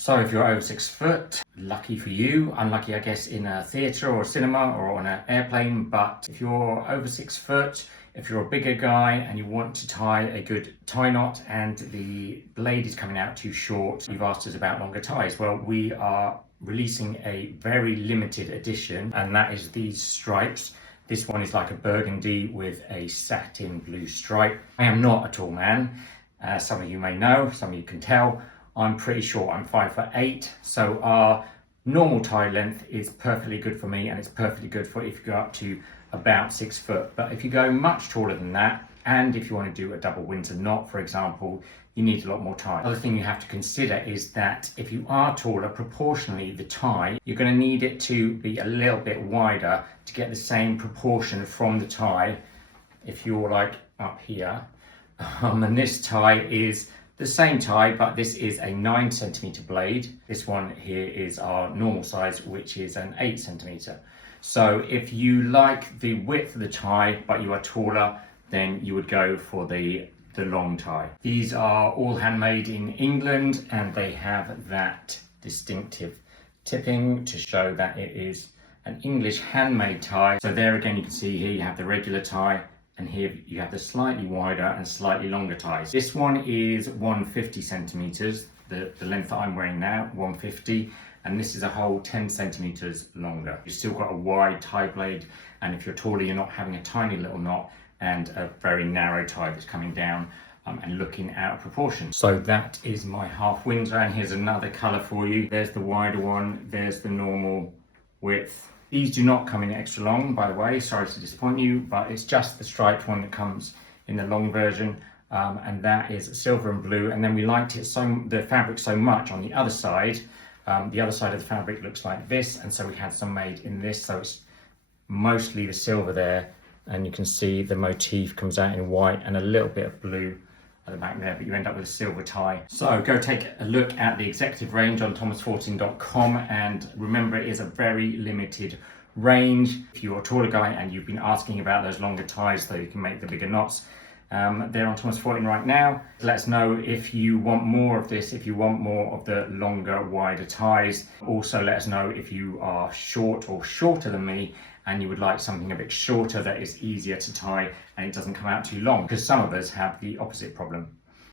So if you're over 6 foot, lucky for you, unlucky I guess in a theatre or a cinema or on an airplane, but if you're over 6 foot, if you're a bigger guy and you want to tie a good tie knot and the blade is coming out too short, you've asked us about longer ties. Well, we are releasing a very limited edition, and that is these stripes. This one is like a burgundy with a satin blue stripe. I am not a tall man. Some of you may know, some of you can tell. I'm pretty short, I'm 5'8", so our normal tie length is perfectly good for me, and it's perfectly good for if you go up to about 6 foot. But if you go much taller than that, and if you want to do a double Windsor knot, for example, you need a lot more tie. Other thing you have to consider is that if you are taller, proportionally the tie, you're going to need it to be a little bit wider to get the same proportion from the tie. If you're like up here, and this tie is the same tie, but this is a 9cm blade. This one here is our normal size, which is an 8cm. So if you like the width of the tie, but you are taller, then you would go for the long tie. These are all handmade in England, and they have that distinctive tipping to show that it is an English handmade tie. So there again, you can see here you have the regular tie, and here you have the slightly wider and slightly longer ties. This one is 150 centimeters, the length that I'm wearing now, 150, and this is a whole 10 centimeters longer. You've still got a wide tie blade, and if you're taller, you're not having a tiny little knot and a very narrow tie that's coming down and looking out of proportion. So that is my half Windsor, and here's another color for you. There's the wider one, there's the normal width. These do not come in extra long, by the way, sorry to disappoint you, but it's just the striped one that comes in the long version, and that is silver and blue. And then we liked it the fabric so much on the other side of the fabric looks like this, and so we had some made in this, so it's mostly the silver there, and you can see the motif comes out in white and a little bit of blue at the back there, but you end up with a silver tie. So go take a look at the executive range on thomasfortin.com, and remember, it is a very limited range. If you're a taller guy and you've been asking about those longer ties so you can make the bigger knots, they're on Thomas Fortin right now. Let us know if you want more of this, if you want more of the longer, wider ties. Also let us know if you are short or shorter than me and you would like something a bit shorter that is easier to tie and it doesn't come out too long, because some of us have the opposite problem.